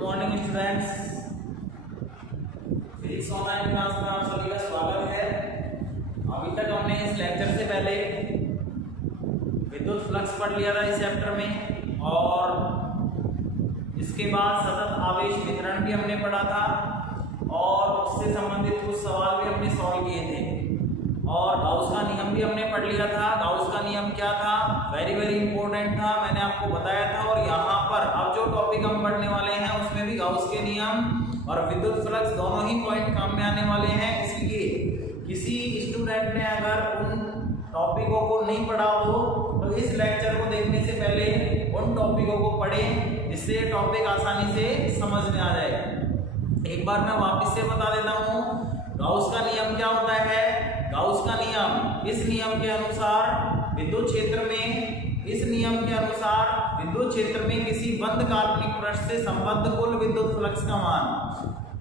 Morning students, physics online class में आप सभी का स्वागत है। अभी तक हमने इस लेक्चर से पहले विद्युत फ्लक्स पढ़ लिया था इस चैप्टर में, और इसके बाद सतत आवेश वितरण भी हमने पढ़ा था और उससे संबंधित कुछ सवाल भी हमने सॉल्व किए थे, और गाउस का नियम भी हमने पढ़ लिया था। गाउस का नियम क्या था, वेरी इंपॉर्टेंट था, मैंने आपको बताया था। और यहाँ पर अब जो टॉपिक हम पढ़ने वाले हैं उसमें भी गाउस के नियम और विद्युत फ्लक्स दोनों ही पॉइंट काम में आने वाले हैं। इसलिए किसी स्टूडेंट ने अगर उन टॉपिकों को नहीं पढ़ा हो तो इस लेक्चर को देखने से पहले उन टॉपिकों को पढ़ें, जिससे टॉपिक आसानी से समझ में आ जाए। एक बार मैं वापस से बता देता हूँ, गाउस का नियम क्या होता है। गाउस का नियम, इस नियम के अनुसार विद्युत क्षेत्र में, इस नियम के अनुसार विद्युत क्षेत्र में किसी बंद काल्पनिक पृष्ठ से संबद्ध कुल विद्युत फ्लक्स का मान,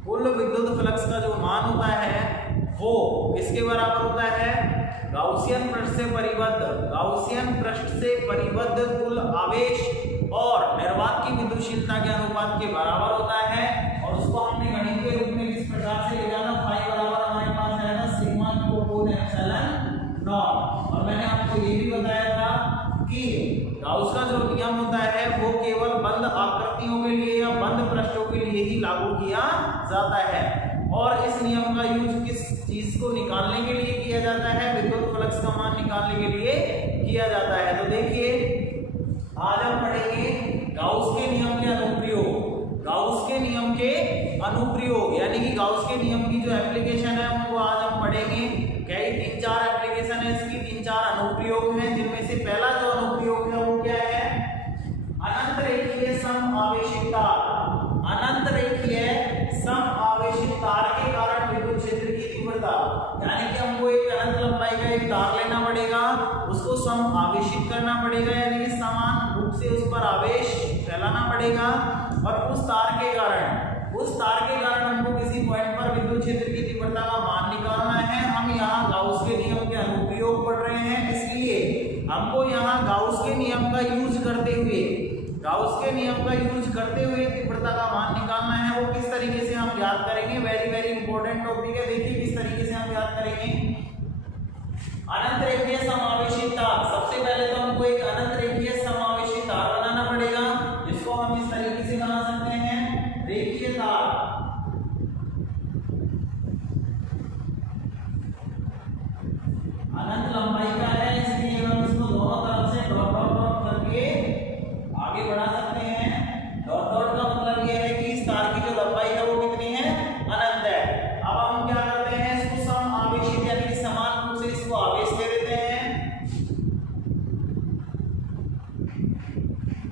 कुल विद्युत फ्लक्स का जो मान होता है वो किसके बराबर होता है, गाउसियन पृष्ठ से परिबद्ध, गाउसियन पृष्ठ से परिबद्ध कुल आवेश और निर्वात की विद्युतशीलता के अनुपात के बराबर होता है। और उसको हमने गणित के रूप में किस प्रकार से ले जाना, फाई बराबर हमारे पास आएगा sigma q upon epsilon not. और मैंने आपको ये भी बताया था कि गाउस का जो नियम होता है वो केवल बंद आकृतियों के लिए या बंद पृष्ठों के लिए ही लागू किया जाता है। और इस नियम का यूज किस चीज को निकालने के लिए किया जाता है, विद्युत फ्लक्स का मान निकालने के लिए किया जाता है। तो देखिए, आज हम पढ़ेंगे गाउस के नियम के अनुप्रयोग, गाउस के नियम के अनुप्रयोग, यानी कि गाउस के नियम की जो एप्लीकेशन है उनको आज हम पढ़ेंगे। कई 3-4 एप्लीकेशन है इसकी, 3-4 अनुप्रयोग हैं, जिनमें से पहला जो अनुप्रयोग है वो क्या है, अनंत रेखीय समआवेशित तार। अनंत रेखीय समआवेशित तार के कारण विद्युत क्षेत्र की तीव्रता, यानी कि हमको एक अनंत लंबाई का एक तार लेना पड़ेगा, उसको समआवेशित करना पड़ेगा, यानी कि समान रूप से उस पर आवेश फैलाना पड़ेगा। और उस तार के कारण हमको किसी पॉइंट पर विद्युत क्षेत्र की तीव्रता का मान निकालना है। हम यहाँ गाउस के नियम के अनुप्रयोग पढ़ रहे हैं, इसलिए हमको यहाँ गाउस के नियम का यूज करते हुए, गाउस के नियम का यूज करते हुए तीव्रता का मान निकालना है। वो किस तरीके से हम याद करेंगे, वेरी इंपॉर्टेंट टॉपिक है। देखिए किस तरीके से हम याद करेंगे। अनंत रेखीय समावेशित तार, सबसे पहले तो हमको एक अनंत रेखीय समावेशित तार बनाना पड़ेगा, जिसको हम इस तरीके से बना सकते हैं, रेखीय तार। अनंत लंबाई का है, इसलिए हम इसको दोनों तरफ से डॉट डॉट डॉट करके आगे बढ़ा सकते हैं। डॉट डॉट का मतलब यह है कि इस तार की जो लंबाई है वो कितनी है, अनंत है। अब हम क्या करते हैं, इसको समआवेशित यानी कि समान रूप से इसको आवेश दे देते हैं।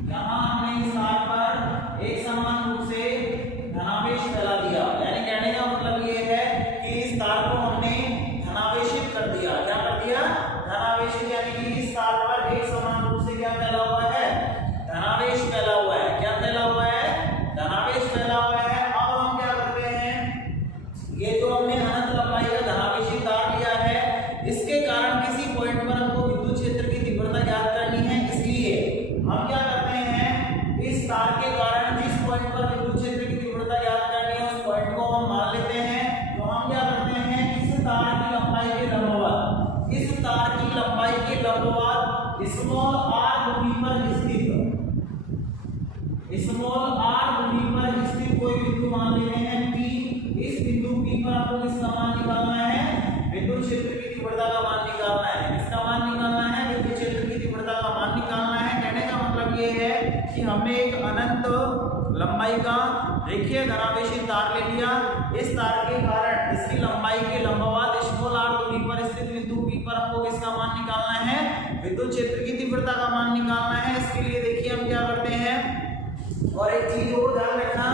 यहाँ हमने इस तार पर एक समान रूप से धनावेश फैला दिया, यानी कहने का मतलब यह है कि इस तार को हमने धनावेशित कर दिया। क्या कर दिया, धनावेशित, यानी कि इस तार पर एक समान रूप से क्या फैला हुआ है, धनावेश फैला हुआ है। क्या फैला हुआ है, धनावेश फैला हुआ है। अब हम क्या करते हैं, ये जो हमने अनंत लंबाई का धनावेशित तार लिया है, इसके कारण किसी पॉइंट पर हमको विद्युत क्षेत्र की तीव्रता ज्ञात करनी है। इसलिए हम क्या करते हैं, इस तार के कारण जिस पॉइंट पर विद्युत क्षेत्र की तीव्रता ज्ञात करनी है उस पॉइंट को हम मान लेते हैं। तो हम क्या करते हैं, इस तार की लंबाई के लंबवत, इस तार की लंबाई के लंबवत स्मॉल r दूरी पर स्थित, स्मॉल r दूरी पर स्थित कोई बिंदु मान लेते हैं P। इस बिंदु P पर आपको किसका मान निकालना है, विद्युत क्षेत्र की तीव्रता का मान निकालना है। किसका मान निकालना है, विद्युत क्षेत्र की तीव्रता का मान निकालना है। कहने का मतलब ये है कि हमने एक अनंत लंबाई का रेखीय धनावेशित तार ले लिया। इस तार के कारण इसकी लंबाई के लंबवत स्मॉल r दूरी पर स्थित बिंदु P पर हमको किसका मान निकालना है, विद्युत क्षेत्र की तीव्रता का मान निकालना है। इसके लिए देखिए हम क्या करते हैं, और एक चीज और ध्यान रखना,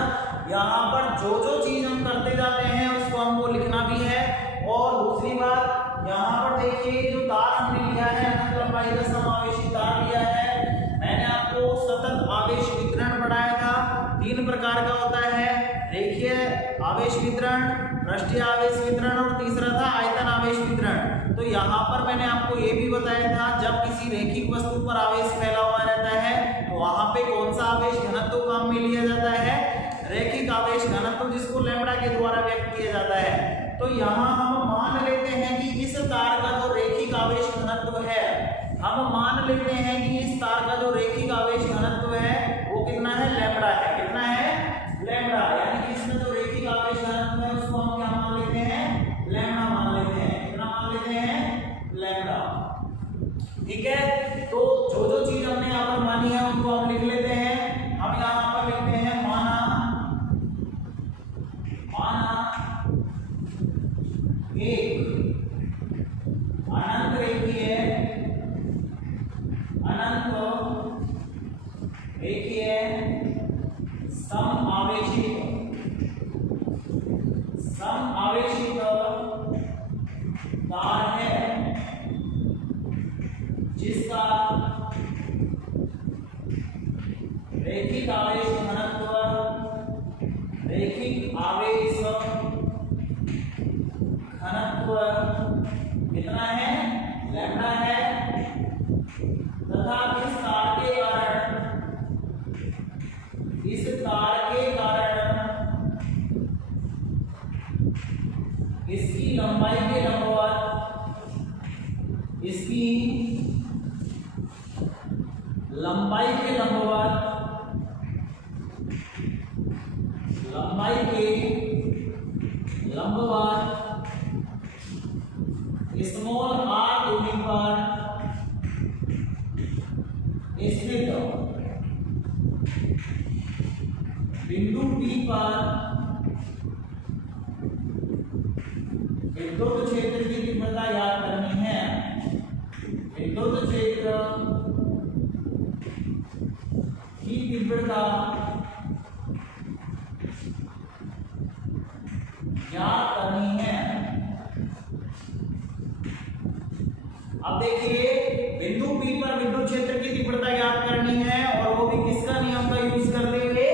यहाँ पर जो चीज हम करते जाते हैं उसको हमको लिखना भी है। और दूसरी बात, यहाँ पर देखिए जो तार हमने लिया है, अनंत लंबाई का समावेशित तार लिया है। मैंने आपको सतत आवेश वितरण पढ़ाया था, 3 प्रकार का होता है, रेखीय आवेश वितरण, पृष्ठीय आवेश वितरण और तीसरा था आयतन आवेश वितरण। तो यहाँ पर मैंने आपको ये भी बताया था, जब किसी रेखिक वस्तु पर आवेश फैला हुआ रहता है तो वहां पे कौन सा आवेश घनत्व काम में लिया जाता है, रैखिक आवेश घनत्व, जिसको लैम्ब्डा के द्वारा व्यक्त किया जाता है। तो यहाँ हम मान लेते हैं कि इस तार का जो रैखिक आवेश घनत्व है, हम मान लेते हैं कि इस तार का जो रैखिक आवेश घनत्व है वो कितना है, लैम्ब्डा है। कितना है, लैम्ब्डा। यानी कि इसमें जो रैखिक आवेश घनत्व है उसको हम क्या मान लेते हैं, लैम्ब्डा मान लेते हैं। कितना मान लेते हैं, लैम्ब्डा। ठीक है, तो जो जो चीज हमने यहाँ पर मानी है उनको हम लिख लेते हैं। हम यहाँ पर लिखते हैं माना एक अनंत रेखीय सम आवेशित तार है जिसका रैखिक आवेश घनत्व कितना है, लैम्ब्डा है, तथा इस तार के कारण इसकी लंबाई के लंबवत स्मॉल r दूरी पर स्थित बिंदु P पर विद्युत क्षेत्र की तीव्रता याद करनी है। विद्युत क्षेत्र की तीव्रता याद करनी है। अब देखिए, बिंदु P पर विद्युत क्षेत्र की तीव्रता याद करनी है और वो भी किसका नियम का यूज करते हुए,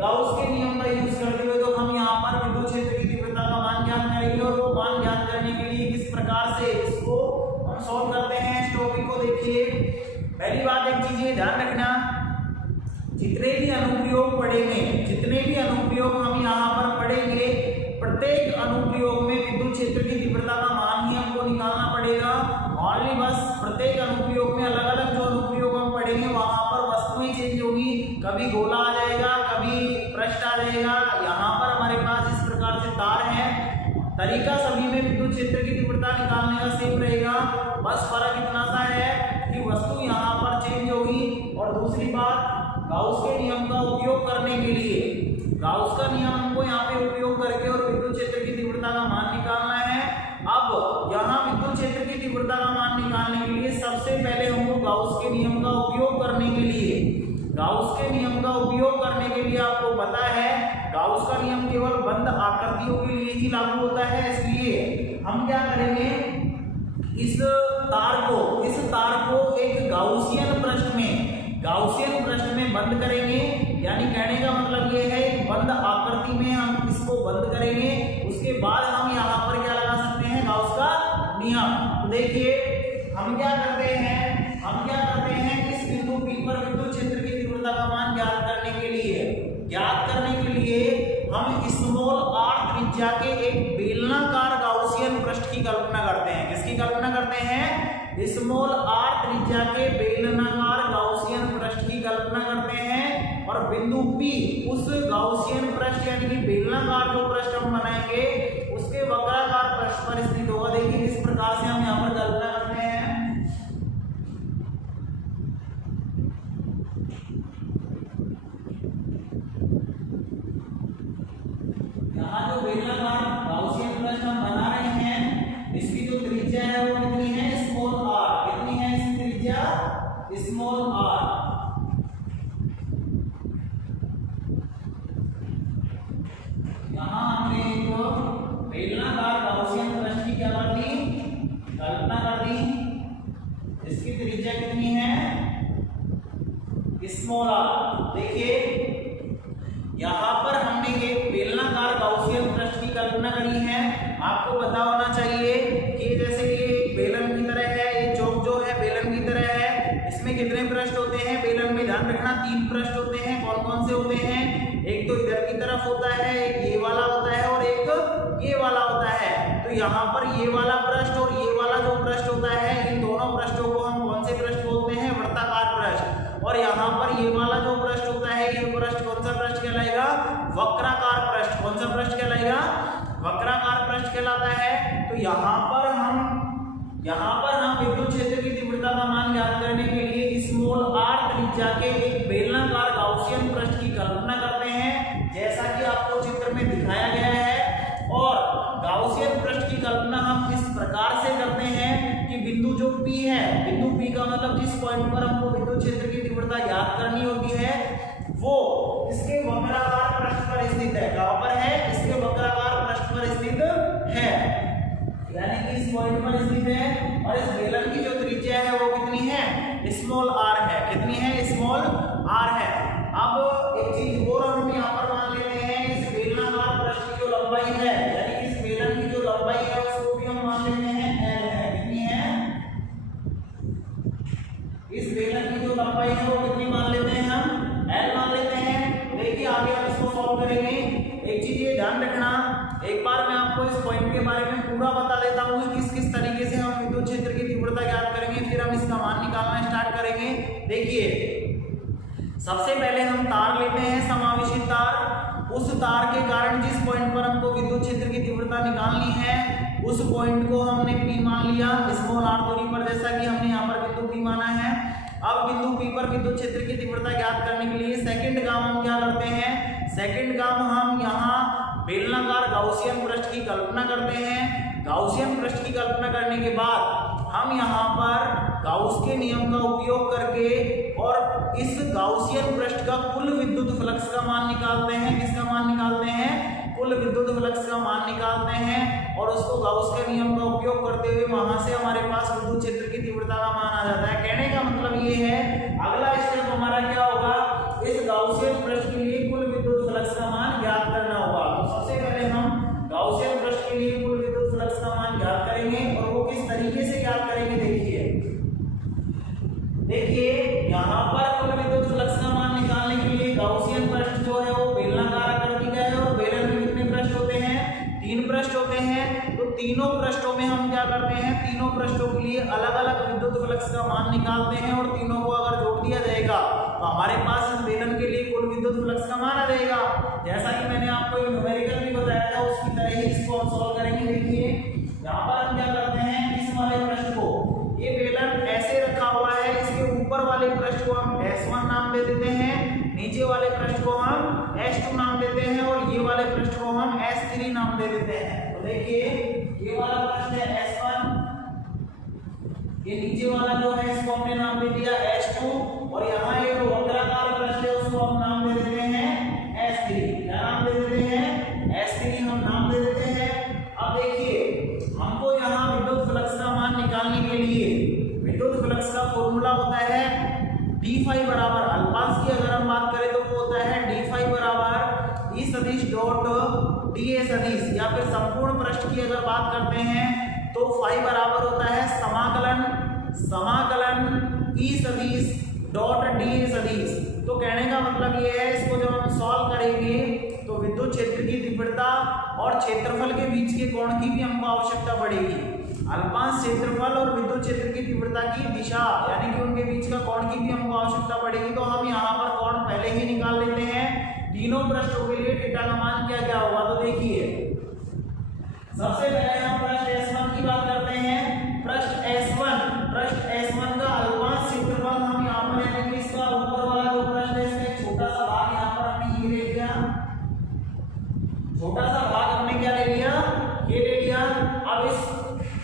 गाउस के नियम का यूज करते हुए। तो हम यहाँ पर विद्युत क्षेत्र की तीव्रता का मान ज्ञात करेंगे और वो मान ज्ञात करने के लिए किस प्रकार से इसको हम सॉल्व करते हैं इस टॉपिक को। देखिए, पहली बात एक चीज ये ध्यान रखना, जितने भी अनुप्रयोग हम यहाँ पर पढ़ेंगे, प्रत्येक अनुप्रयोग में विद्युत क्षेत्र की तीव्रता का मान ही हमको निकालना पड़ेगा। ऑनली बस प्रत्येक अनुप्रयोग में अलग अलग जो अनुप्रयोग हम पढ़ेंगे वहां पर वस्तुएं चेंज होगी, कभी गोला आ जाएगा, कभी पृष्ठ आ जाएगा। यहाँ पर हमारे पास इस प्रकार से तार है, तरीका सभी में विद्युत क्षेत्र की तीव्रता निकालने का सेम रहेगा। बस फर्क इतना सा है कि वस्तु यहाँ पर चेंज होगी। और दूसरी बात, गाउस के नियम का उपयोग करने के लिए, गाउस का नियम हमको यहाँ पे उपयोग करके और विद्युत क्षेत्र की तीव्रता का मान निकालना है। अब यहाँ विद्युत क्षेत्र की तीव्रता का मान निकालने के लिए सबसे पहले हमको गाउस के नियम का उपयोग करने के लिए आपको पता है गाउस का नियम केवल बंद आकृतियों के लिए ही लागू होता है। इसलिए हम क्या करेंगे, इस तार को एक गाउसियन पृष्ठ में बंद करेंगे। यानी कहने का मतलब ये है, बंद आकृति में हम इसको बंद करेंगे। उसके बाद हम यहाँ पर क्या लगा सकते हैं, गाउस का नियम। तो देखिए, हम क्या करते हैं इस बिंदु P पर विद्युत क्षेत्र की तीव्रता का मान ज्ञात करने के लिए हम स्मॉल r त्रिज्या के एक बेलनाकार गाउसियन पृष्ठ की कल्पना करते हैं। किसकी कल्पना करते हैं, स्मॉल r त्रिज्या के बेलनाकार गाउसियन पृष्ठ की कल्पना करते हैं। और बिंदु P उस गाउसियन पृष्ठ यानी कि बेलनाकार जो पृष्ठ हम बनाएंगे उसके वक्राकार पृष्ठ पर स्थित होगा। देखिए किस प्रकार से हम यहाँ पर कल्पना करते हैं। यहाँ जो बेलनाकार गाउसियन पृष्ठ हम बना रहे हैं, इसकी जो त्रिज्या है वो कितनी है, स्मॉल r। कितनी है इसकी त्रिज्या, स्मॉल r। यहाँ हमने एक बेलनाकार गाउसियन पृष्ठ की क्या कर दी, कल्पना कर दी। इसकी त्रिज्या कितनी है, स्मॉल r। देखिए, यहाँ पर हमने एक बेलनाकार गाउसियन पृष्ठ की कल्पना करी है। आपको पता होना चाहिए कि जैसे ये एक बेलन की तरह है, ये चौक जो है बेलन की तरह है। इसमें कितने पृष्ठ होते हैं, बेलन में ध्यान रखना 3 पृष्ठ होते हैं। कौन कौन से होते हैं, एक तो इधर की तरफ होता है, एक ये वाला होता है और एक ये वाला होता है। तो यहाँ पर ये वाला पृष्ठ और ये वाला जो पृष्ठ होता है, इन दोनों पृष्ठों को हम कौन से पृष्ठ बोलते हैं? वृत्ताकार पृष्ठ। और यहाँ पर ये वाला जो पृष्ठ होता है, ये पृष्ठ कौन सा पृष्ठ कहलाएगा? वक्राकार पृष्ठ। कौन सा पृष्ठ कहलाएगा? वक्राकार पृष्ठ कहलाता है। तो यहाँ पर हम विद्युत क्षेत्र की तीव्रता का मान ज्ञात करने के लिए स्मॉल r त्रिज्या के एक बेलनाकार गाउसियन पृष्ठ की कल्पना करते हैं, जैसा कि आपको चित्र में दिखाया गया है। और गाउसियन पृष्ठ की कल्पना हम इस प्रकार से करते हैं कि बिंदु जो P है, बिंदु P का मतलब जिस पॉइंट पर हमको विद्युत क्षेत्र की तीव्रता ज्ञात करनी होती है, वो इसके वक्राकार पृष्ठ पर स्थित है। कहां पर है? इसके वक्राकार पृष्ठ पर स्थित है, यानी कि इस पॉइंट पर स्थित है। और इस बेलन की जो त्रिज्या है वो कितनी है? स्मॉल r है। कितनी है? स्मॉल r है। अब एक चीज और हम यहाँ पर मान लेते हैं, इस बेलनाकार पृष्ठ की जो लंबाई है, यानी कि इस बेलन की जो लंबाई है उसको भी हम मान लेते हैं l है। कितनी है? इस बेलन की जो लंबाई है वो कितनी मान लेते हैं? हम l मान लेते हैं। देखिए आगे हम इसको सॉल्व करेंगे। एक चीज ये ध्यान रखना, एक बार मैं आपको इस पॉइंट के बारे में पूरा बता देता हूँ कि किस किस तरीके से हम विद्युत क्षेत्र की तीव्रता ज्ञात करेंगे, फिर हम इसका मान निकालना स्टार्ट करेंगे। देखिए सबसे पहले हम तार लेते हैं, समावेशित तार। उस तार के कारण जिस पॉइंट पर हमको विद्युत क्षेत्र की तीव्रता निकालनी है, उस पॉइंट को हमने P मान लिया स्मॉल r दूरी पर, जैसा कि हमने यहाँ पर बिंदु P माना है। अब बिंदु P पर विद्युत क्षेत्र की तीव्रता ज्ञात करने के लिए सेकंड काम हम क्या करते हैं? सेकंड काम हम यहाँ बेलनाकार गाउसियन पृष्ठ की कल्पना करते हैं। गाउसियन पृष्ठ की कल्पना करने के बाद हम यहाँ पर गाउस के नियम का उपयोग करके और इस गाउसियन पृष्ठ का कुल विद्युत फ्लक्स का मान निकालते हैं। किसका मान निकालते हैं? कुल विद्युत फ्लक्स का मान निकालते हैं और उसको गाउस के नियम का उपयोग करते हुए वहां से हमारे पास विद्युत क्षेत्र की तीव्रता का मान आ जाता है। कहने का मतलब ये है, अगला स्टेप हमारा क्या होगा? इस गाउसियन पृष्ठ के लिए कुल विद्युत फ्लक्स का मान ज्ञात करना होगा। तो सबसे पहले हम गाउसियन पृष्ठ के लिए कुल विद्युत फ्लक्स का मान ज्ञात करेंगे और वो किस तरीके से ज्ञात करेंगे? देखिए यहाँ पर कुल विद्युत फ्लक्स का मान निकालने के लिए गाउसियन पृष्ठ जो है वो बेलनाकार आकृति का है और बेलन में कितने पृष्ठ होते हैं? 3 पृष्ठ होते हैं। तो तीनों पृष्ठों में हम क्या करते हैं? तीनों पृष्ठों के लिए अलग अलग विद्युत फ्लक्स का मान निकालते हैं और तीनों को अगर जोड़ दिया जाएगा तो हमारे पास इस बेलन के लिए कुल विद्युत फ्लक्स का मान आ जाएगा। जैसा कि मैंने आपको ये न्यूमेरिकल भी बताया था, उसकी तरह ही इसको हम सॉल्व करेंगे। देखिए यहाँ पर हम क्या करते हैं? इस वाले पृष्ठ को, ये बेलन ऐसे रखा हुआ है, इसके ऊपर वाले पृष्ठ को हम S1 नाम दे देते हैं, नीचे वाले पृष्ठ को हम S2 नाम देते हैं और ये वाले पृष्ठ को हम S3 नाम दे देते हैं। तो देखिए ये वाला पृष्ठ है S1, ये नीचे वाला जो है इसको हमने नाम दे दिया S2 और यहाँ एक वक्राकार पृष्ठ है उसको हम नाम दे देते हैं S3। क्या नाम दे देते हैं? S3 हम नाम दे देते हैं। अब देखिए हमको यहाँ विद्युत फ्लक्स का मान निकालने के लिए विद्युत फ्लक्स का फॉर्मूला होता है d फाई बराबर अल्फास की अगर हम बात करें तो वो होता है d फाई बराबर E सदिश डॉट dA सदिश, या फिर संपूर्ण पृष्ठ की अगर बात करते हैं तो फाई बराबर होता है समाकलन E सदिश डॉट dA सदिश। तो कहने का मतलब ये है, इसको जब हम सॉल्व करेंगे तो विद्युत क्षेत्र की तीव्रता और क्षेत्रफल के बीच के कोण की भी हमको आवश्यकता पड़ेगी। अल्पांश क्षेत्रफल और विद्युत क्षेत्र की तीव्रता की दिशा, यानी कि उनके बीच का कोण की भी हमको आवश्यकता पड़ेगी। तो हम यहाँ पर कोण पहले ही निकाल लेते हैं। तीनों पृष्ठों के लिए थीटा का मान क्या क्या होगा? तो देखिए सबसे पहले हम पृष्ठ S1 की बात करते हैं। पृष्ठ S1 का अल्पांश क्षेत्रफल हम यहाँ पर लेने के, इसका ऊपर वाला जो पृष्ठ है इसका छोटा सा भाग यहाँ पर हमने ये ले लिया, छोटा सा भाग हमने क्या ले लिया? ये ले लिया। अब इस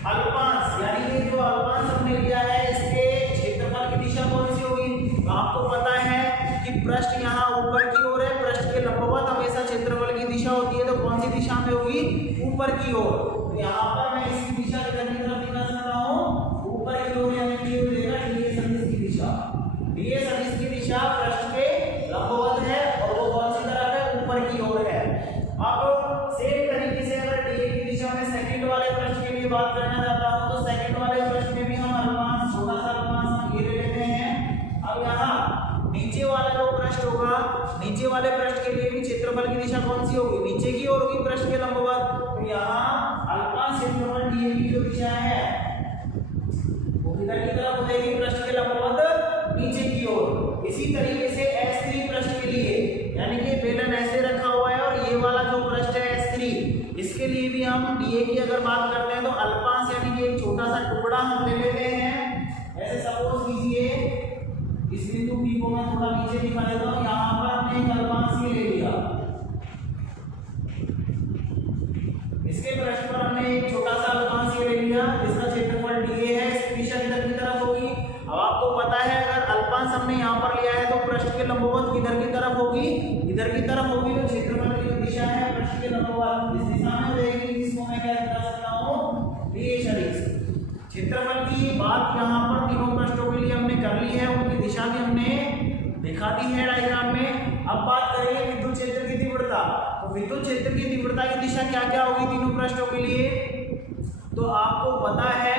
अल्पांश, यानी कि जो अल्पांश हमने लिया है, इसके क्षेत्रफल की दिशा कौन सी होगी? तो आपको पता है कि पृष्ठ यहाँ ऊपर की ओर है, पृष्ठ के लंबवत हमेशा क्षेत्रफल की दिशा होती है, तो कौन सी दिशा में होगी? ऊपर की ओर। तो यहाँ पर मैं इसकी दिशा इधर की तरफ दिखा सकता हूँ, ऊपर की ओर, यानी कि dA सदिश की दिशा। dA सदिश की दिशा पृष्ठ के लंबवत है और वो कौन सी तरफ है? ऊपर की ओर है। अब सेम तरीके से अगर dA की दिशा में सेकंड वाले पृष्ठ के लिए बात करना चाहता हूं तो सेकंड वाले पृष्ठ में भी हम अल्पांश, छोटा सा अल्पांश हम ये ले लेते हैं। अब यहाँ नीचे वाला जो पृष्ठ होगा, नीचे वाले पृष्ठ के लिए भी क्षेत्रफल की दिशा कौन सी होगी, नीचे की ओर होगी पृष्ठ के लंबवत। तो यहाँ अल्पा क्षेत्रफल डीए की जो दिशा है वो किधर की तरफ हो जाएगी, पृष्ठ के लंबवत नीचे की ओर। इसी तरीके से S3 पृष्ठ के लिए, यानी कि बेलन ऐसे रखा हुआ है और ये वाला जो पृष्ठ है S3, इसके लिए भी हम डीए की अगर बात करते हैं तो अल्पांश यानी कि एक छोटा सा टुकड़ा हम ले लेते हैं। ऐसे सपोज कीजिए इस बिंदु P को मैं थोड़ा नीचे दिखा देता हूँ, यहाँ पर हमने एक अल्पांश ले लिया, इसके पृष्ठ पर हमने एक छोटा सा अल्पांश ले लिया जिसका क्षेत्रफल डीए है, इसकी दिशा किधर की तरफ होगी। अब आपको पता है अगर अल्पांश हमने यहाँ पर लिया है तो पृष्ठ के लंबवत किधर की तरफ होगी, इधर की तरफ होगी। तो क्षेत्रफल की जो दिशा है पृष्ठ के लंबवत इस दिशा में हो जाएगी, जिसको मैं क्या दिखा सकता हूँ, डीए सदिश। क्षेत्रफल की बात यहाँ पर तीनों पृष्ठों के लिए हमने कर ली है, उनकी दिशा भी हमने दिखा दी है डायग्राम में। अब बात करेंगे विद्युत क्षेत्र की तीव्रता। तो विद्युत क्षेत्र की तीव्रता की दिशा क्या क्या होगी तीनों पृष्ठों के लिए, तो आपको पता है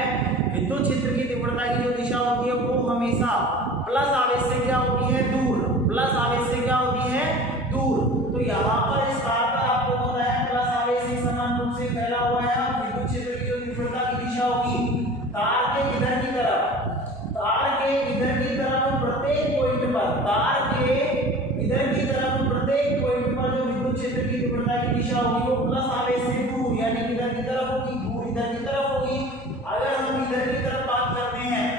विद्युत क्षेत्र की तीव्रता की जो दिशा होती है वो हमेशा प्लस आवेश से क्या होती है, दूर, प्लस आवेश से क्या होती है, दूर। तो यहाँ पर इस तार पर आपको पता है प्लस आवेश एक समान रूप से फैला हुआ है। विद्युत क्षेत्र की जो तीव्रता की दिशा होगी तार के इधर की तरफ, तार के इधर की तरफ प्रत्येक पॉइंट पर, तार के इधर की तरफ प्रत्येक पॉइंट पर जो विद्युत क्षेत्र की तीव्रता की दिशा होगी वो प्लस आवेश से दूर यानी इधर की तरफ होगी, दूर इधर की तरफ होगी। अगर हम इधर की तरफ बात करते हैं,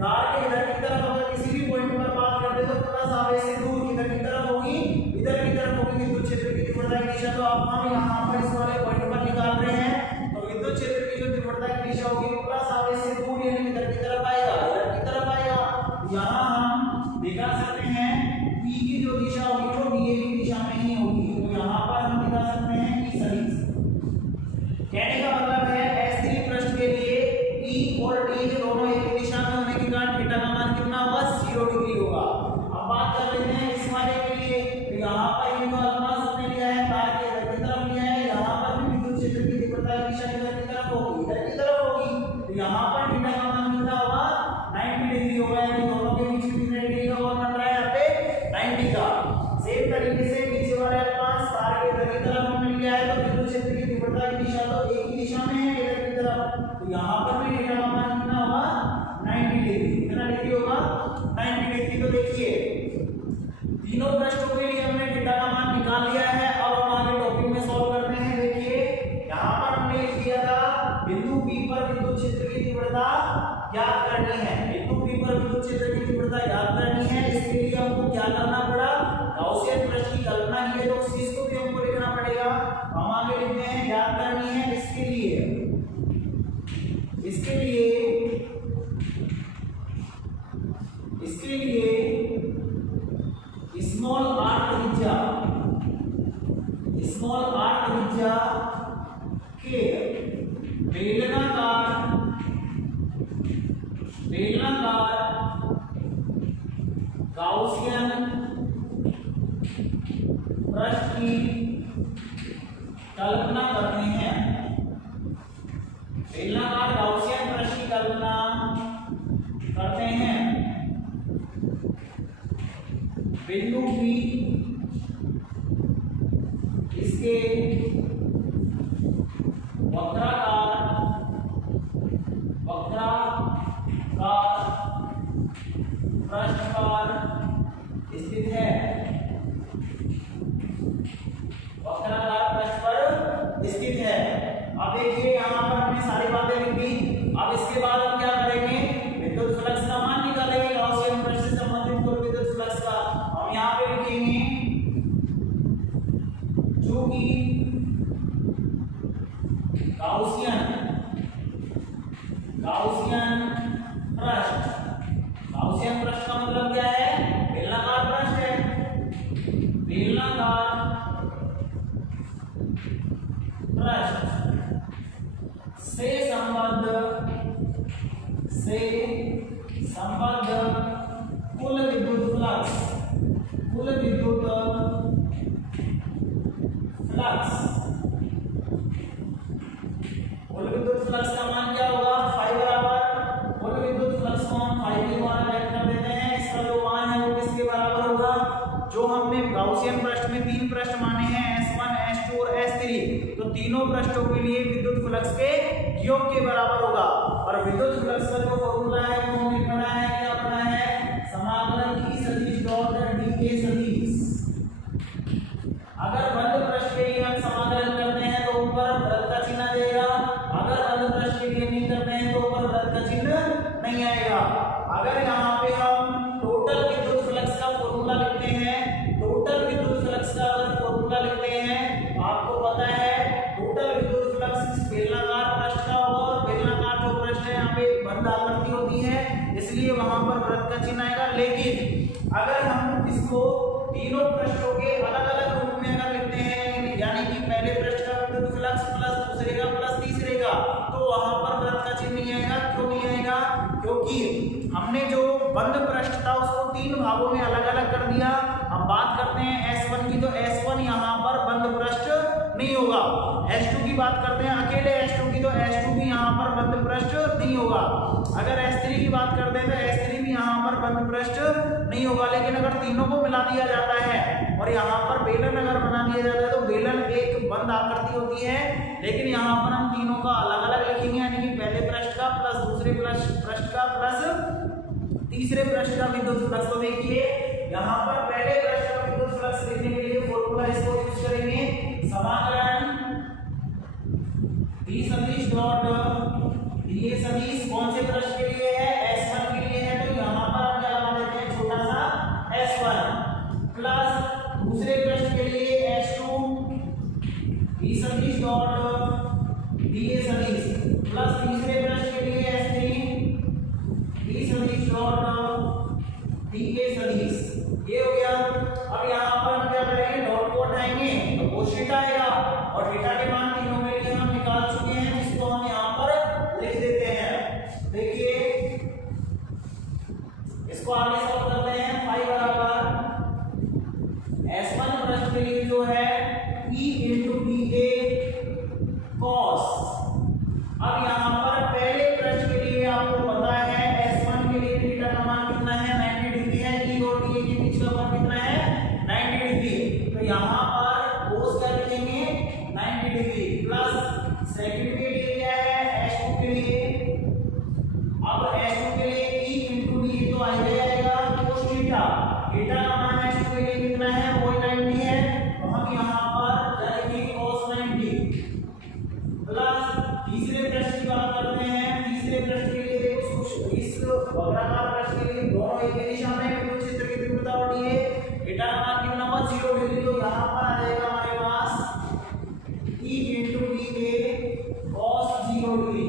तार के इधर की तरफ अगर किसी भी पॉइंट पर बात करते हैं तो प्लस आवेश से दूर किधर की तरफ होगी, इधर की तरफ होगी विद्युत क्षेत्र की तीव्रता की दिशा। तो अब हम यहाँ पर इस वाले पॉइंट पर निकाल रहे हैं, तो विद्युत क्षेत्र की जो तीव्रता की दिशा होगी प्लस आवेश से दूर यानी इधर की तरफ आएगा, इधर की तरफ आएगा। यहाँ हम दिखा सकते हैं P की जो दिशा होगी वो डीए की दिशा में ही होगी। तो यहाँ पर हम दिखा सकते हैं कि सदिश। कहने का मतलब है S3 पृष्ठ के लिए E और D दोनों एक ही दिशा में होने के कारण थीटा का मान कितना होगा, 0 डिग्री होगा। अब बात कर लेते हैं इस वाले के लिए। तो यहाँ पर ये जो अल्पांश हमने लिया है तार के इधर की तरफ लिया है, यहाँ पर भी विद्युत क्षेत्र की तीव्रता की दिशा इधर की तरफ होगी, इधर की तरफ होगी। तो यहाँ पर थीटा का मान कितना होगा, 90 डिग्री होगा, यानी दोनों के बीच कितने डिग्री का कोण बन रहा है यहाँ पे, 90 का। सेम तरीके से नीचे वाले अल्पांश तार के इधर की तरफ हमने लिया है तो विद्युत क्षेत्र की तीव्रता की दिशा तो एक ही दिशा में है, इधर की तरफ। तो यहाँ पर भी थीटा का मान कितना होगा, 90 डिग्री। कितना डिग्री होगा, 90 डिग्री। तो देखिए तीनों पृष्ठों के लिए हमने थीटा का मान निकाल लिया है। अब हम आगे टॉपिक में सॉल्व करते हैं। देखिए यहाँ पर हमने लिख दिया था बिंदु P पर विद्युत क्षेत्र की तीव्रता ज्ञात करनी है, बिंदु P पर विद्युत क्षेत्र की तीव्रता ज्ञात करनी है। इसके लिए हमको क्या करना पड़ा, गाउसियन पृष्ठ की कल्पना की है तो उस चीज को भी हमको लिखना पड़ेगा। हम आगे लिखते हैं ज्ञात करनी है इसके लिए स्मॉल आर त्रिज्या के बेलनाकार गाउसियन पृष्ठ की कल्पना करते हैं। बेलनाकार गाउसियन पृष्ठ की कल्पना करते हैं। बिंदु P इसके वक्राकार पृष्ठ पर स्थित है, वक्राकार पृष्ठ पर स्थित है। अब देखिए यहाँ पर हमने सारी बातें लिख दी। अब इसके बाद हम क्या करेंगे, विद्युत फ्लक्स का मान निकालेंगे, गाउसियन पृष्ठ से संबंधित कुल विद्युत फ्लक्स का। हम यहाँ पे लिखेंगे चूंकि गाउसियन पृष्ठ का मतलब क्या है, बेलनाकार पृष्ठ है। बेलनाकार पृष्ठ से संबद्ध कुल विद्युत फ्लक्स का मान क्या होगा, फाई बराबर कुल विद्युत फ्लक्स को हम फाई के द्वारा व्यक्त कर देते हैं। इसका जो मान है वो किसके बराबर होगा, जो हमने गाउसियन पृष्ठ में 3 पृष्ठ माने हैं S1, S2 और S3, तो तीनों पृष्ठों के लिए विद्युत फ्लक्स के योग के बराबर होगा। और विद्युत फ्लक्स का जो फॉर्मूला है वो हमने पढ़ा है, क्या पढ़ा है, समाकलन E सदिश डॉट dA सदिश। अगर बंद पृष्ठ के लिए हम समाकलन करते हैं तो ऊपर वृत्त का चिन्ह देगा, अगर बंद पृष्ठ के लिए नहीं करते हैं तो ऊपर वृत्त का चिन्ह नहीं आएगा। अगर यहाँ पे हम टोटल विद्युत फ्लक्स का फॉर्मूला लिखते हैं, टोटल विद्युत फ्लक्स का अगर फॉर्मूला लिखते हैं, आपको पता है टोटल विद्युत फ्लक्स इस बेलनाकार पृष्ठ का होगा, और बेलनाकार जो पृष्ठ है यहाँ पे बंद आकृति होती है, इसलिए वहां पर वृत्त का चिन्ह आएगा। लेकिन अगर हम इसको तीनों पृष्ठों के अलग-अलग रूप में अगर लिखते हैं, यानी कि पहले पृष्ठ का विद्युत फ्लक्स प्लस दूसरे का प्लस तीसरे का, तो वहां पर वृत्त का चिन्ह नहीं आएगा। क्यों नहीं आएगा? क्योंकि हमने जो बंद पृष्ठ था उसको 3 भागों में अलग-अलग कर दिया। अब बात करते हैं S1 की, तो S1 यहाँ पर बंद पृष्ठ नहीं होगा। S2 की बात करते हैं अकेले S2 की, तो S2 भी यहाँ पर बंद पृष्ठ नहीं होगा। अगर S3 की बात करते हैं तो S3 भी यहाँ पर बंद पृष्ठ नहीं होगा। लेकिन अगर तीनों को मिला दिया जाता है और यहाँ पर बेलन अगर बना दिया जाता है तो बेलन एक बंद आकृति होती है, लेकिन यहाँ पर हम तीनों का अलग-अलग लिखेंगे, यानी कि पहले पृष्ठ का प्लस दूसरे पृष्ठ का प्लस तीसरे पृष्ठ का विद्युत फ्लक्स। तो देखिए यहाँ पर पहले पृष्ठ का विद्युत फ्लक्स लिखने के लिए फॉर्मूला इसको यूज करेंगे, समाकलन E सदिश डॉट dA सदिश कौन से पृष्ठ के लिए है, S1 के लिए है, तो यहाँ पर हम क्या लगा देते हैं, छोटा सा S1 प्लस दूसरे पृष्ठ के लिए S2 E सदिश डॉट dA सदिश प्लस तीसरे पृष्ठ के लिए S3 E सदिश डॉट dA सदिश। ये हो गया। अब यहाँ पर हम क्या करेंगे, डॉट को हटाएंगे तो cos थीटा आएगा, और थीटा के मान तीनों के लिए हम निकाल चुके हैं, जिसको हम यहाँ पर लिख देते हैं। देखिए इसको आगे सॉल्व करते हैं। फाई बराबर S1 पृष्ठ के लिए जो है E into dA cos। अब यहाँ पर पहले पृष्ठ के लिए आपको पता है S1 के लिए थीटा का मान कितना है, 90 डिग्री है। E और dA के बीच का मान कितना है, 90 डिग्री। तो यहाँ पर cos क्या लिखेंगे, 90 डिग्री प्लस सेकंड के लिए क्या है, S2 के लिए। अब S2 के लिए E into dA तो आएगा cos थीटा। थीटा का मान S2 के लिए कितना है, वो 90 है, तो हम यहाँ पर क्या लिखेंगे, cos 90 प्लस तीसरे पृष्ठ की बात करते हैं। तीसरे पृष्ठ के लिए देखो इस वक्राकार पृष्ठ के लिए दोनों एक ही दिशा में विद्युत क्षेत्र की तीव्रता होती है, थीटा का मान कितना होगा, 0 डिग्री। तो यहाँ पर आ जाएगा हमारे पास E into dA cos 0 degree.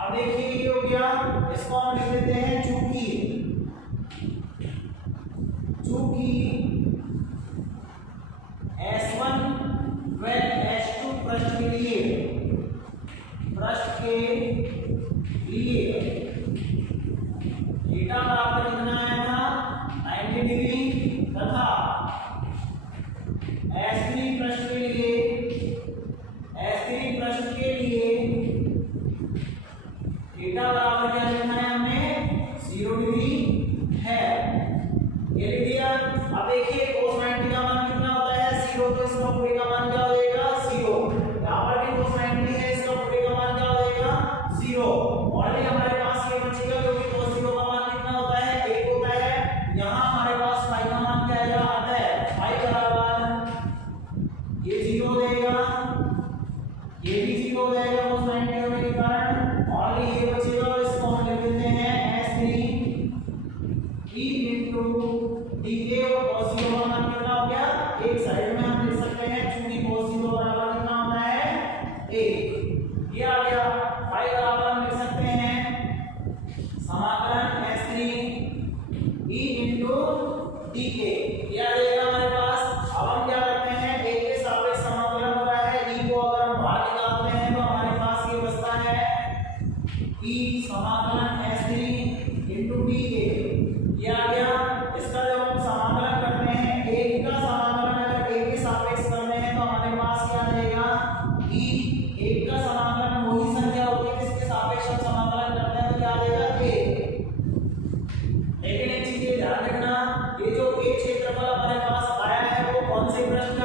अब देखिए ये हो गया, इसको हम लिख देते हैं चूंकि S1 व S2 पृष्ठ के लिए थीटा बराबर कितना आया था, 90 डिग्री, तथा S3 पृष्ठ के लिए थीटा बराबर क्या लिखना है हमने, 0 डिग्री है। ये लिख दिया। अब देखिए cos 90 का मान कितना होता है, 0, तो इसका पूरे का मान क्या हो जाएगा, 0। यहाँ पर भी cos 90 है, इसका पूरे का मान क्या हो जाएगा, 0। और ये हमारे पास ये बचेगा, क्योंकि cos 0 का मान कितना होता है, 1 होता है। यहाँ हमारे पास फाई का मान क्या आएगा, आता है फाई बराबर ये 0 हो जाएगा, ये भी 0 हो जाएगा cos 90 होने के कारण, और ये बचेगा, और इसको हम लिख देते हैं S3 E into dA, और cos 0 का मान कितना हो गया, एक साइड में हम लिख सकते हैं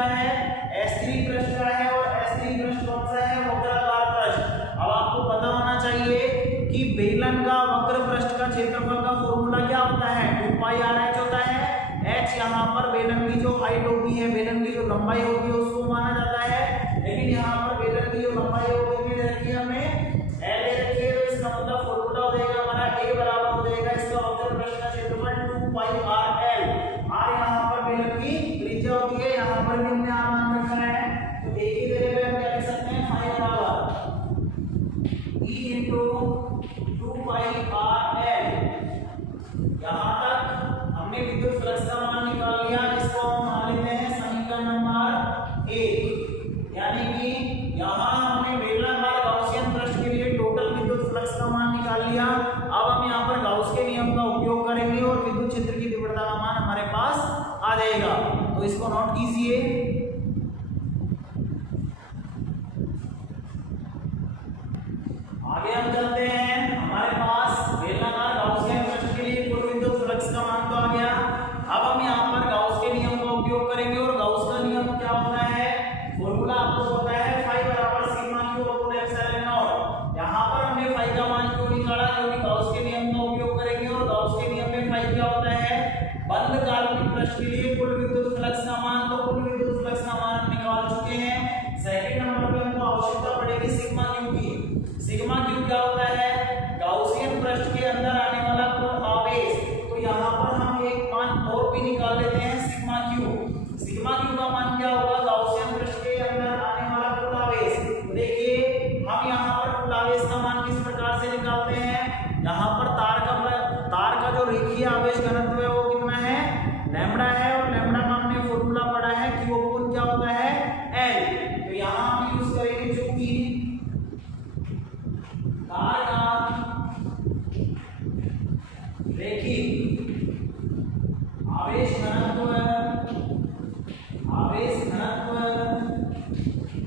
है S3 पृष्ठ का है और S3 पृष्ठ कौन सा है वक्राकार पृष्ठ। अब आपको पता होना चाहिए कि बेलन का वक्र पृष्ठ का क्षेत्रफल का फॉर्मूला क्या होता है 2 पाई r होता है। h यहाँ पर बेलन की जो हाइट होती है बेलन की जो लंबाई होती है उसको माना जाता है, लेकिन यहाँ पर बेलन की जो लंबाई होगी रखी है हमें l ले रखी है, तो इसका मतलब फॉर्मूला हो जाएगा हमारा a बराबर हो जाएगा इसका वक्र पृष्ठ का क्षेत्रफल 2 पाई r l। r यहाँ पर बेलन की त्रिज्या होती है, यहाँ पर भी हमने r मान रखा है, तो एक ही जगह पे हम क्या लिख सकते हैं फाई बराबर e into 2 पाई r l। यहाँ तक हमने विद्युत फ्लक्स का मान निकाल लिया, इसको हम मान लेते हैं समीकरण नंबर 1। यानी कि यहाँ हमने बेलनाकार गाउसियन पृष्ठ के लिए टोटल विद्युत फ्लक्स का मान निकाल लिया। अब हम यहाँ पर गाउस के नियम का उपयोग करेंगे और विद्युत क्षेत्र की तीव्रता का मान हमारे पास आ जाएगा, तो इसको नोट कीजिए। आगे हम चलते हैं, हमारे पास बेलनाकार गाउसियन पृष्ठ के लिए कुल विद्युत फ्लक्स का मान तो आ गया। अब हम यहाँ पर गाउस के नियम का उपयोग करेंगे और गाउस का नियम क्या होता है फॉर्मूला आपको पता है फाई बराबर sigma Q upon epsilon not. यहाँ पर हमने फाई का मान क्यों निकाला क्योंकि गाउस के नियम का उपयोग करेंगे और गाउस के नियम में फाई क्या होता है बंद काल्पनिक पृष्ठ के लिए कुल विद्युत फ्लक्स का मान, तो कुल विद्युत फ्लक्स का मान हम निकाल चुके हैं। सेकंड नंबर पे हमको आवश्यकता पड़ेगी सिग्मा क्यू की। सिग्मा क्यू क्या होता है गाउसियन पृष्ठ के अंदर आने वाला कुल आवेश, तो यहाँ पर हम एक मान और भी निकाल लेते हैं सिग्मा क्यू। सिग्मा क्यू का मान क्या होगा गाउसियन पृष्ठ के अंदर आने वाला कुल आवेश। तो देखिए हम यहाँ पर कुल आवेश का मान किस प्रकार से निकालते हैं, यहाँ पर तार का जो रेखीय आवेश घनत्व है वो कितना है लैम्बडा है, और लैम्बडा का हमने फॉर्मूला पढ़ा है क्यू अपॉन क्या होता है एल। तो यहाँ हम यूज करेंगे चूंकि तार का रेखीय आवेश घनत्व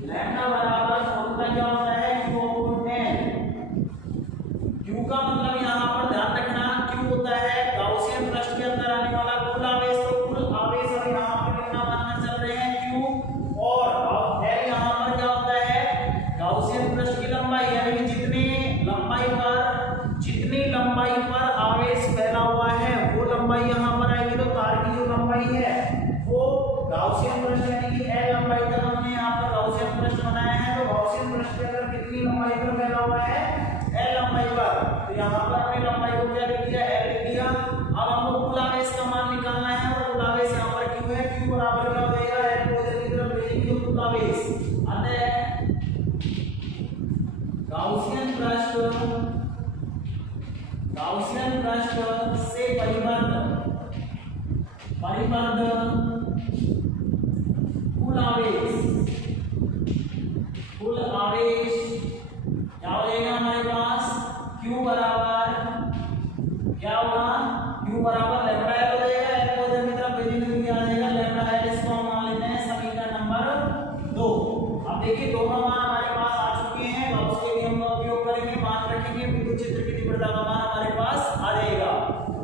लैम्डा बराबर फॉर्मूला क्या होता है क्यू अपॉन एल। क्यू का मतलब यहाँ पर ध्यान रखना क्यू होता है गाउसियन पृष्ठ के अंदर आने वाला कुल आवेश, तो कुल आवेश हम यहाँ पर कितना मानना चल रहे हैं क्यू, और एल यहाँ पर क्या होता है गाउसियन पृष्ठ की लंबाई, यानी कि जितनी लंबाई पर आवेश फैला हुआ है वो लंबाई यहाँ पर आएगी, तो तार की जो लंबाई है वो गाउसियन पृष्ठ यानी कि एल लंबाई तक हमने यहाँ पर गाउसियन पृष्ठ बनाया है। तो गाउसियन पृष्ठ के अंदर कितनी लंबाई पर फैला हुआ है एल लंबाई पर, तो यहाँ पर हमने लंबाई को क्या लिख दिया एल लिख दिया। अब हमको कुल आवेश का मान निकालना है और कुल आवेश यहाँ पर क्यू है, क्यू बराबर क्या हो जाएगा एल को इधर की तरफ भेजेंगे तो कुल आवेश अतः गाउसियन पृष्ठ से परिबद्ध कुल आवेश क्या हो जाएगा हमारे पास Q बराबर क्या होगा Q बराबर लैम्डा एल हो जाएगा, एल को इधर की तरफ भेजेंगे तो क्या आ जाएगा लैम्डा एल, इसको हम मान लेते हैं समीकरण नंबर 2। अब देखिए दोनों मान हमारे पास आ चुके हैं, गाउस के नियम का उपयोग करेंगे, मान रखेंगे, विद्युत क्षेत्र की तीव्रता का मान हमारे पास आ जाएगा।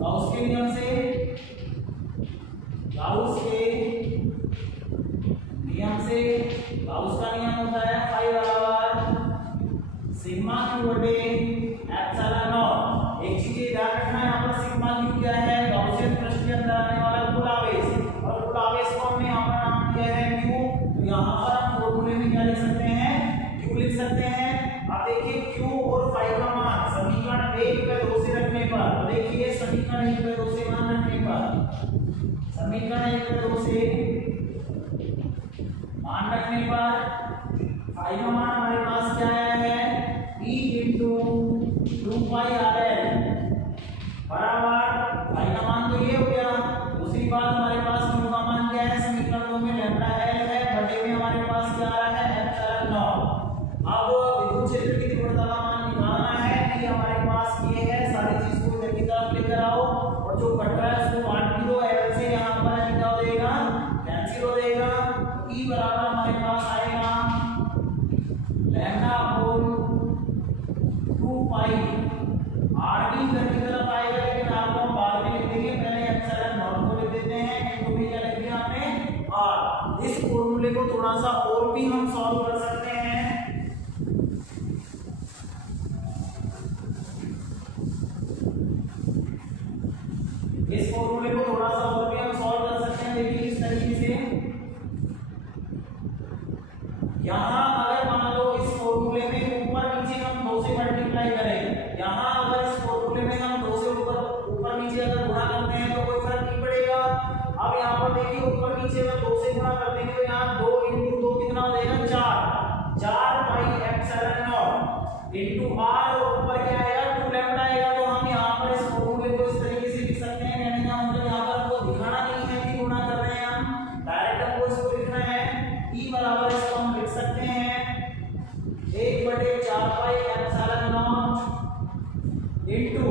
गाउस के नियम से गाउस का नियम होता है फाई बराबर सिग्मा क्यू बटे एप्सिलॉन नॉट। एक चीज ये ध्यान रखना है यहाँ पर सिग्मा क्यू क्या है गाउसियन पृष्ठ के अंदर आने वाला कुल आवेश, और कुल आवेश को हमने यहाँ पर नाम दिया है क्यू, तो यहाँ पर हम फॉर्मूले में क्या लिख सकते हैं क्यू लिख सकते हैं। अब देखिए क्यू और फाई का मान समीकरण 1 पे 2 से रखने पर, तो देखिए समीकरण 1 पे 2 से मान रखने पर, समीकरण 1 पे 2 से मान रखने पर फाई का मान हमारे पास क्या आया है E into 2 पाई RL बराबर फाई का मान तो ये हो गया। दूसरी बात हमारे पास क्यू का मान क्या है समीकरण 2 में लैम्डा एल है, बटे में हमारे पास क्या आ रहा है एप्सिलॉन नॉट। अब विद्युत क्षेत्र की तीव्रता का मान निकालना है, कि हमारे पास ये है, सारी चीज को इधर की तरफ लेकर आओ और जो कट रहा है उसको काट भी दो, एल से यहाँ पर क्या हो जाएगा कैंसिल हो जाएगा। E बराबर हमारे पास आएगा इस फॉर्मूले को थोड़ा सा और भी हम सॉल्व कर सकते हैं। इस फॉर्मूले को थोड़ा सा और भी हम सॉल्व कर सकते हैं। देखिए इस तरीके से, यहाँ अगर मान लो इस फॉर्मूले में ऊपर नीचे हम 2 से मल्टीप्लाई करें, यहाँ अगर इस फॉर्मूले में हम 2 से ऊपर नीचे अगर गुणा करते हैं तो कोई फर्क नहीं पड़ेगा। अब यहाँ पर देखिए ऊपर नीचे अगर 2 से गुणा कर देंगे तो यहाँ 2 × 2 कितना हो जाएगा 4 pi epsilon not into r, और ऊपर क्या आएगा 2 लैम्डा आएगा। तो हम यहाँ पर इस फॉर्मूले को इस तरीके से लिख सकते हैं। कहने का मतलब यहाँ पर आपको दिखाना नहीं है कि गुणा कर रहे हैं, हम डायरेक्ट हमको इसको लिखना है। E बराबर इसको हम लिख सकते हैं 1/4 pi epsilon not into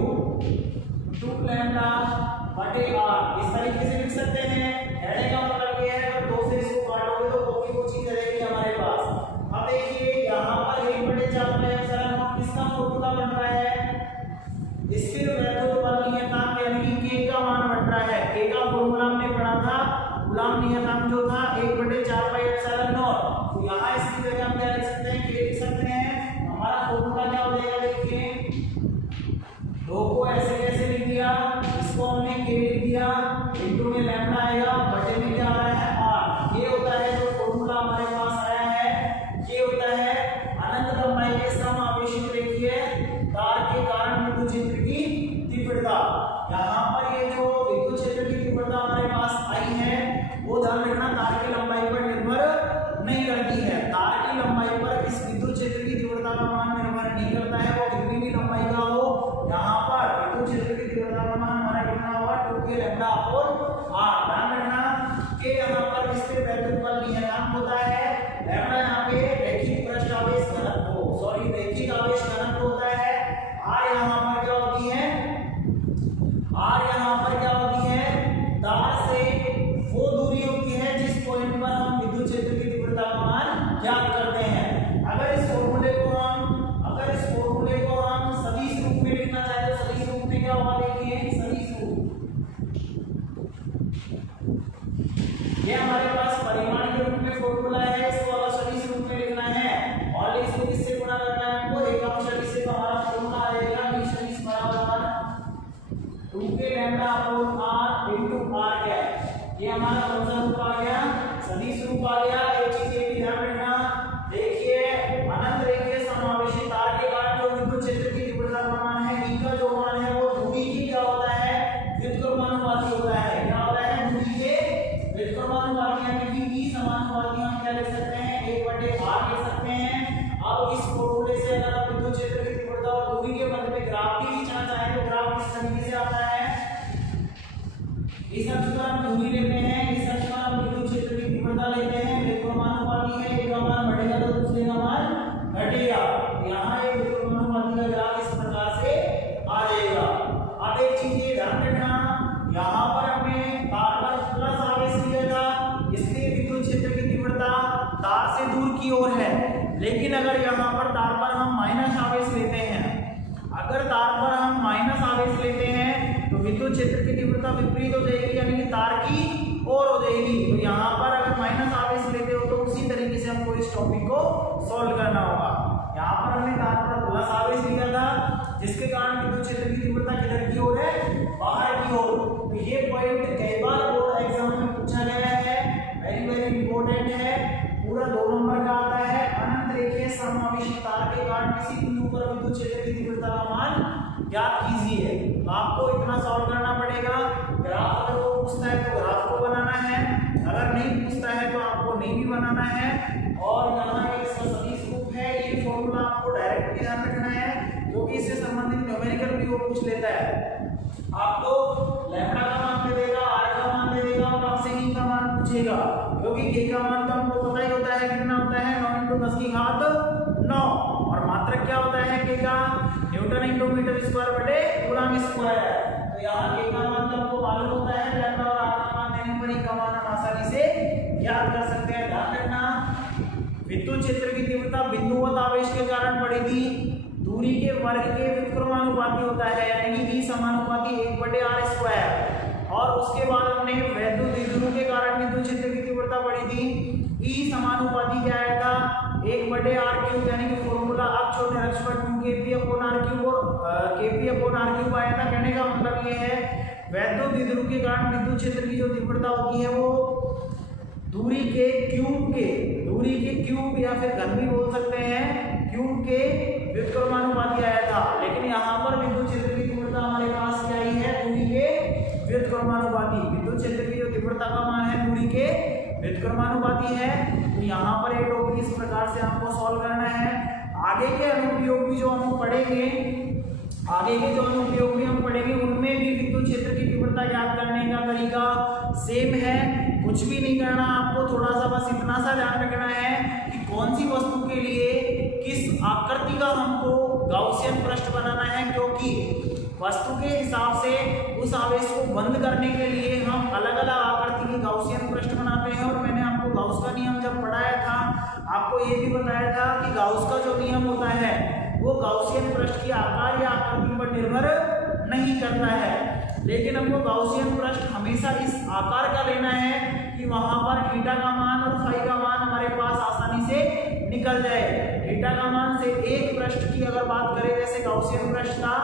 2 lambda बटे r, इस तरीके से लिख सकते हैं। कहने का मतलब ये है अगर 2 से इसको काटोगे तो कोई कुछ चीज रहेगी हमारे पास। अब देखिए यहाँ पर 1/4 पाई एप्सिलॉन नॉट किसका फॉर्मूला बन रहा है, स्थिर वैद्युत बल नियतांक यानी कि k का मान बन रहा है। k का फॉर्मूला हमने पढ़ा था, कूलॉम नियतांक जो था 1/4 पाई एप्सिलॉन नॉट। तो यहाँ इसकी जगह हम क्या लिख सकते हैं, k लिख सकते हैं। हमारा फॉर्मूला क्या हो जाएगा, देखिए 2 को ऐसे कैसे लिख दिया, इसको हमने k लिख दिया, इनटू में लैम्डा आएगा, बटे में क्या आ रहा है r। ये होता है जो फॉर्मूला हमारे पास आया है, ये होता है अनंत लंबाई के समावेशित रेखीय तार के कारण विद्युत क्षेत्र की तीव्रता। यहाँ पर ये जो विद्युत क्षेत्र की तीव्रता हमारे पास आई है वो ध्यान रखना तार की लंबाई पर निर्भर नहीं करती है। तार की लंबाई पर इस विद्युत क्षेत्र की तीव्रता का मान निर्भर नहीं करता है, वो कितनी भी लंबाई का हो। यहाँ पर विद्युत क्षेत्र की तीव्रता का मान हमारा कितना होगा 2k लैम्डा अपॉन r। ध्यान रखना कि यहाँ पर स्थिर वैद्युत बल नियतांक होता है, लैम्डा यहाँ पे रैखिक पृष्ठ आवेश घनत्व रैखिक आवेश घनत्व होता है। r यहाँ पर क्या होती है, r यहाँ पर क्या होती है, तार से वो दूरी होती है जिस पॉइंट पर हम विद्युत क्षेत्र की तीव्रता का मान ज्ञात करते हैं। अगर इस फॉर्मूले को हम सदिश रूप में लिखना चाहे तो सदिश रूप में क्या होगा, देखिए सदिश रूप, ये हमारे पास परिमाण के रूप में फॉर्मूला है। इसको अगर सदिश रूप में लिखना है और इसको किससे गुणा करना है, हमको एकम सदिश से। तो हमारा फॉर्मूला आएगा v सदिश बराबर 2k lambda upon r into r क्या है, ये हमारा कौन सा रूप आ गया, सदिश रूप आ गया। एक चीज ये भी ध्यान रखना, देखिए अनंत रेखीय समावेशी तार के कारण जो विद्युत क्षेत्र की तीव्रता का मान है, E का जो मान है वो दूरी की क्या होता है, व्युत्क्रमानुपाती होता है। क्या होता है, दूरी के व्युत्क्रमानुपाती, यानी कि E समानुपाती हम क्या लिख सकते हैं 1/r लिख सकते हैं। अब इस फॉर्मूले से अगर आप विद्युत क्षेत्र की तीव्रता और दूरी के मध्य में ग्राफ भी खींचना चाहें तो ग्राफ इस तरीके से आता है। इस अक्ष पर हम दूरी लेते हैं, इस अक्ष पर हम विद्युत क्षेत्र की तीव्रता लेते हैं। व्युत्क्रमानुपाती है, एक का मान बढ़ेगा तो दूसरे का मान घटेगा। यहाँ एक व्युत्क्रमानुपाती का ग्राफ इस प्रकार से आ जाएगा। अब एक चीज ये ध्यान रखना, यहाँ पर हमने तार पर प्लस आवेश लिया था, इसलिए विद्युत क्षेत्र की तीव्रता तार से दूर की ओर है। लेकिन अगर यहाँ पर तार पर हम माइनस आवेश लेते हैं, अगर तार पर हम माइनस आवेश लेते हैं तो विद्युत क्षेत्र की तीव्रता विपरीत हो जाएगी, यानी कि तार की ओर हो जाएगी। तो यहाँ पर अगर माइनस आवेश लेते हो तो उसी तरीके से हमको इस टॉपिक को सॉल्व करना होगा। यहाँ पर हमने तार पर प्लस आवेश लिया था, जिसके कारण विद्युत क्षेत्र की तीव्रता किधर की ओर है, बाहर की ओर। तो ये पॉइंट कई बार बोर्ड एग्जाम में पूछा गया है, वेरी वेरी इंपॉर्टेंट है। पूरा 2 नंबर का आता है, अनंत रेखीय समावेशी तार के कारण किसी बिंदु पर विद्युत क्षेत्र की तीव्रता का मान ज्ञात कीजिए। तो आपको इतना सॉल्व करना पड़ेगा। ग्राफ अगर वो पूछता है तो ग्राफ को बनाना है, अगर नहीं पूछता है तो आपको नहीं भी बनाना है। और यहाँ एक सदिश रूप है, ये फॉर्मूला आपको डायरेक्ट ध्यान रखना है क्योंकि इससे संबंधित न्यूमेरिकल भी वो पूछ लेता है। आपको लैम्डा का मान दे देगा, r का मान दे देगा और आपसे e का मान पूछेगा, क्योंकि k का मान तो हमको पता ही होता है कितना होता है 9 × 10⁹ और मात्रक क्या होता है k का, न्यूटन × मीटर स्क्वायर बटे कूलम स्क्वायर। तो यहाँ k का मान तो हमको मालूम होता है, लैम्डा और r का मान देने पर e का मान हम आसानी से ज्ञात कर सकते हैं। ध्यान रखना, विद्युत क्षेत्र की तीव्रता बिंदुवत आवेश के कारण बढ़ेगी, दूरी के वर्ग के व्युत्क्रमानुपाती होता है, यानी कि e समानुपाती 1/r² और उसके बाद हमने वैद्युत द्विध्रुव के कारण विद्युत क्षेत्र की तीव्रता पढ़ी थी। ई समानुपाती क्या आया था, 1/r³ यानी कि फॉर्मूला अक्ष और निरक्ष पर 2kp/r³ और kp/r³ आया था। कहने का मतलब ये है वैद्युत द्विध्रुव के कारण विद्युत क्षेत्र की जो तीव्रता होती है वो दूरी के क्यूब या फिर घन भी बोल सकते हैं, क्यूब के व्युत्क्रमानुपाती आया था। लेकिन यहाँ पर विद्युत क्षेत्र की तीव्रता हमारे पास क्या आई है, दूरी के व्युत्क्रमानुपाती। विद्युत क्षेत्र की जो तीव्रता का मान है दूरी के व्युत्क्रमानुपाती है। तो यहाँ पर एक टॉपिक इस प्रकार से आपको सॉल्व करना है। आगे के अनुप्रयोग भी जो हम पढ़ेंगे, उनमें भी विद्युत क्षेत्र की तीव्रता ज्ञात करने का तरीका सेम है। कुछ भी नहीं करना आपको, थोड़ा सा बस इतना सा ध्यान रखना है कि कौन सी वस्तु के लिए किस आकृति का हमको गाउसियन पृष्ठ बनाना है, क्योंकि वस्तु के हिसाब से उस आवेश को बंद करने के लिए हम अलग अलग आकृति की गाउसियन पृष्ठ बनाते हैं। और मैंने आपको गाउस का नियम जब पढ़ाया था, आपको ये भी बताया था कि गाउस का जो नियम होता है वो गाउसियन पृष्ठ की आकार या आकृति पर निर्भर नहीं करता है। लेकिन हमको गाउसियन पृष्ठ हमेशा इस आकार का लेना है कि वहां पर थीटा का मान और फाई का मान हमारे पास आसानी से निकल जाए। थीटा का मान से एक पृष्ठ की अगर बात करें, जैसे गाउसियन पृष्ठ का,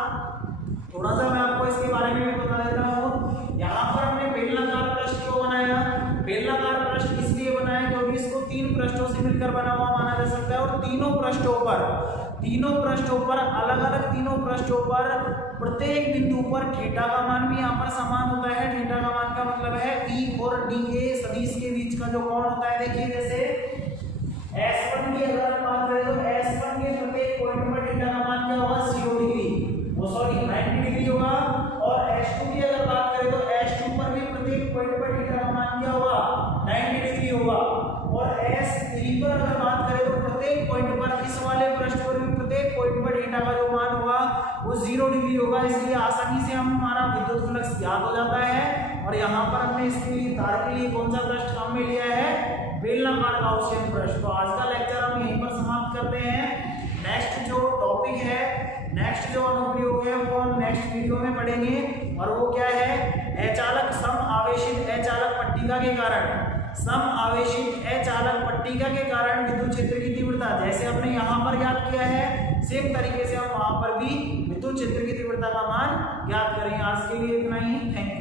थोड़ा सा मैं आपको इसके बारे में भी बता देता हूँ। यहाँ पर हमने बेलनाकार पृष्ठ क्यों बनाया, बेलनाकार पृष्ठ इसलिए बनाया क्योंकि इसको 3 पृष्ठों से मिलकर बना हुआ माना जा सकता है। और तीनों पृष्ठों पर अलग अलग तीनों पृष्ठों पर प्रत्येक बिंदु पर थीटा का मान भी यहाँ पर समान होता है। थीटा का मान का मतलब है ई और डी ए सदिश के बीच का जो कोण होता है। देखिए जैसे S1 की अगर हम बात करें तो S1 के प्रत्येक पॉइंट पर थीटा का मान क्या होगा, 0 डिग्री, वो सॉरी 90 डिग्री होगा। और S2 की अगर बात करें तो S2 पर भी प्रत्येक पॉइंट पर थीटा का मान क्या होगा, 90 डिग्री होगा। और S3 पर अगर बात करें तो प्रत्येक पॉइंट पर, इस वाले पृष्ठ पर भी प्रत्येक पॉइंट पर थीटा का जो मान होगा वो 0 डिग्री होगा। इसलिए आसानी से हम हमारा विद्युत फ्लक्स ज्ञात हो जाता है। और यहाँ पर हमने इसके लिए तार के लिए कौन सा पृष्ठ काम में लिया है, बेलनाकार गाउसियन पृष्ठ। तो आज का लेक्चर हम यहीं पर समाप्त करते हैं। नेक्स्ट जो टॉपिक है, नेक्स्ट जो अनुप्रयोग है वो हम नेक्स्ट वीडियो में पढ़ेंगे। और वो क्या है, अचालक समआवेशित अचालक पट्टिका के कारण, समआवेशित अचालक पट्टिका के कारण विद्युत क्षेत्र की तीव्रता, जैसे हमने यहाँ पर ज्ञात किया है सेम तरीके से हम वहां पर भी विद्युत क्षेत्र की तीव्रता का मान ज्ञात करेंगे। आज के लिए इतना ही, थैंक यू।